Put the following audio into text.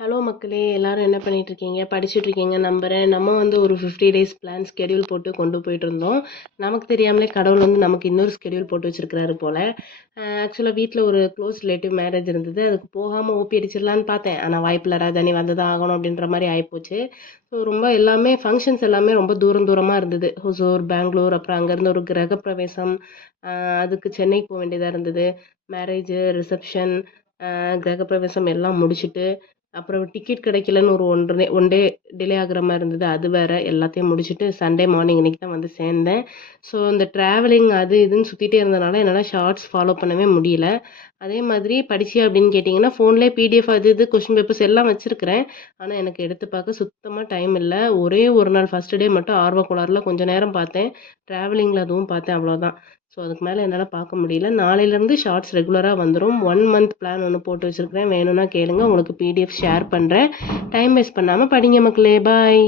Hello மக்களே! எல்லாரும் என்ன பண்ணிட்டுருக்கீங்க? படிச்சுட்ருக்கீங்க நம்புறேன். நம்ம ஒரு 50 டேஸ் பிளான் ஸ்கெடியூல் போட்டு கொண்டு போயிட்டுருந்தோம். நமக்கு தெரியாமலே கடவுள் நமக்கு இன்னொரு ஸ்கெடியூல் போட்டு வச்சிருக்கிறாரு போல. ஆக்சுவலா வீட்ல ஒரு க்ளோஸ் ரிலேட்டிவ் மேரேஜ் இருந்தது. அதுக்கு போகாம ஓபி அடிச்சிடலான்னு பார்த்தேன். ஆனா வாய்ப்பில்ல ராஜா, நீ வந்து தான் ஆகணும் அப்படின்ற மாரி ஆயிப்போச்சு. ஸோ ரொம்ப எல்லாமே ஃபங்ஷன்ஸ் எல்லாமே ரொம்ப தூரம் தூரமா இருந்தது. ஹொசூர், பெங்களூர், அப்புறம் அங்கேருந்து ஒரு கிரகப்பிரவேசம். அ அதுக்கு சென்னை போ வேண்டியதா இருந்தது. மேரேஜு, ரிசப்ஷன், கிரகப்பிரவேசம் எல்லாம் முடிச்சுட்டு அப்புறம் டிக்கெட் கிடைக்கலன்னு ஒரு ஒன் டே டிலே ஆகுற மாதிரி இருந்தது. அது வேற எல்லாத்தையும் முடிச்சுட்டு சண்டே மார்னிங் இன்னைக்கு தான் வந்து சேர்ந்தேன். ஸோ இந்த ட்ராவலிங் அது இதுன்னு சுற்றிட்டே இருந்தனால என்னால் ஷார்ட்ஸ் ஃபாலோ பண்ணவே முடியல. அதே மாதிரி படிச்சியா அப்படின்னு கேட்டிங்கன்னா ஃபோன்லேயே பிடிஎஃப் அது இது கொஷின் பேப்பர்ஸ் எல்லாம் வச்சுருக்கிறேன். ஆனால் எனக்கு எடுத்து பார்க்க சுத்தமாக டைம் இல்லை. ஒரே ஒரு நாள் ஃபஸ்ட்டு டே மட்டும் ஆர்வ கோளாறுல கொஞ்சம் நேரம் பார்த்தேன். ட்ராவலிங்கில் அதுவும் பார்த்தேன், அவ்வளோதான். ஸோ அதுக்கு மேலே என்னால் பார்க்க முடியல. நாளையிலேருந்து ஷார்ட்ஸ் ரெகுலராக வந்துடும். 1 மந்த் பிளான் ஒன்று போட்டு வச்சுருக்கிறேன். வேணும்னா கேளுங்க, உங்களுக்கு பிடிஎஃப் ஷேர் பண்ணுறேன். டைம் வேஸ்ட் பண்ணாமல் படிங்க மக்களே. பாய்.